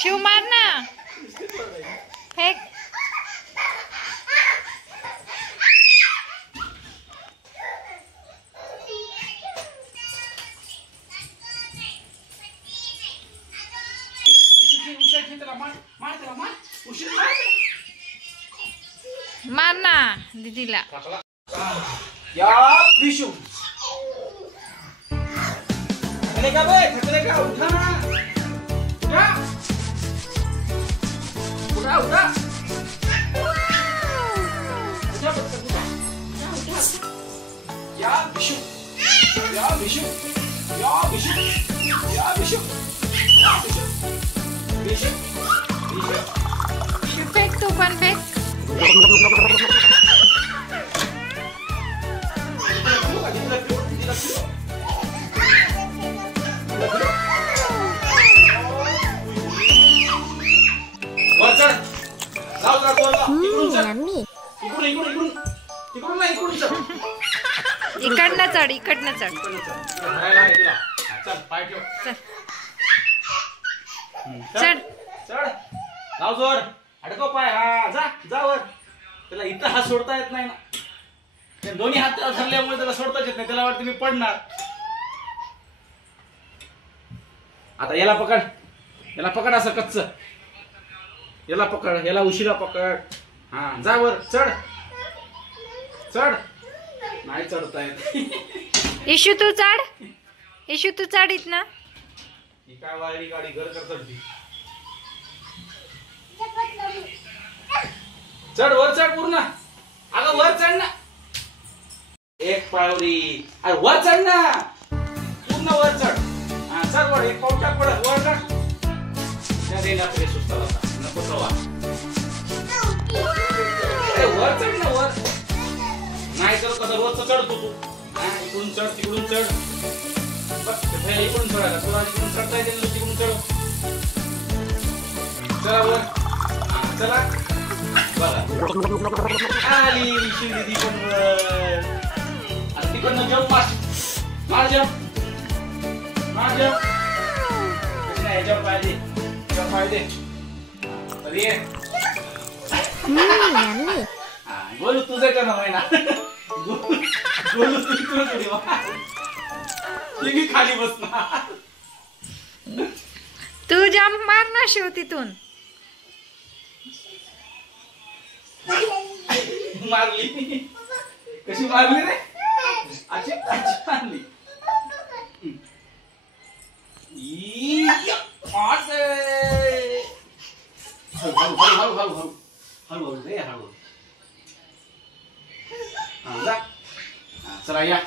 शिव मार ना, फेक. मार ना दीदीला. या विशू थकले का बे, थकले का? उठा ना, उठा उठा उठा उठा उठा. या विशू, या विशू, या विशू, या विशू, या विशू, विशू, विशू. शिव फेक, तू पण फेक. इकडनं चढ, इकडनं चढ. चढ चढ, लाव जोर, अडकव पाय. हा जा, जा वर. त्याला इथं हात सोडता येत नाही ना, त्या दोन्ही हात त्याला धरल्यामुळे त्याला सोडताच येत नाही. त्याला वाटतं मी पडणार. आता याला पकड, याला पकड असं कच्च. याला पकड, याला उशिरा पकड. हा जा वर, चढ चढ. नाही चढता येत. इशू तू चढ, इशू तू चढ इथनं. ही काय वायरी गाडी घर कर चढती. चढ वर, चढ पूर्ण. अगं वर चढ ना. एक पावरी, अरे वर चढ ना, पूर्ण वर चढ. हा चढ वर, एक पाऊल टाक पडत वर चढ. त्या देला तुझे सुस्ताला नको सवा. अरे वर चढ ना, वर. नाही तर कसं रोजचं चढतो तू. हा इकडून चढ, तिकडून चढ. बघ इकडून चढायला तुला, इकडून चढता येते ना, तिकडून चढ. चला वर. हा चला बघा, आली शिवदी पण वर. आणि तिकडनं जंप मार, मार जंप, मार जंप. नाही जंप पाहिजे, जंप पाहिजे. तर ये. बोलू तुझं का ना महिना. बोलू तुझं थोडी मी खाली बसणार. तू जंप मार ना शिव तिथून. मारली, कशी मारली रे? अशी मारली. हळू हळू हळू हळू हळू रे, हळू. हा जा, चला या.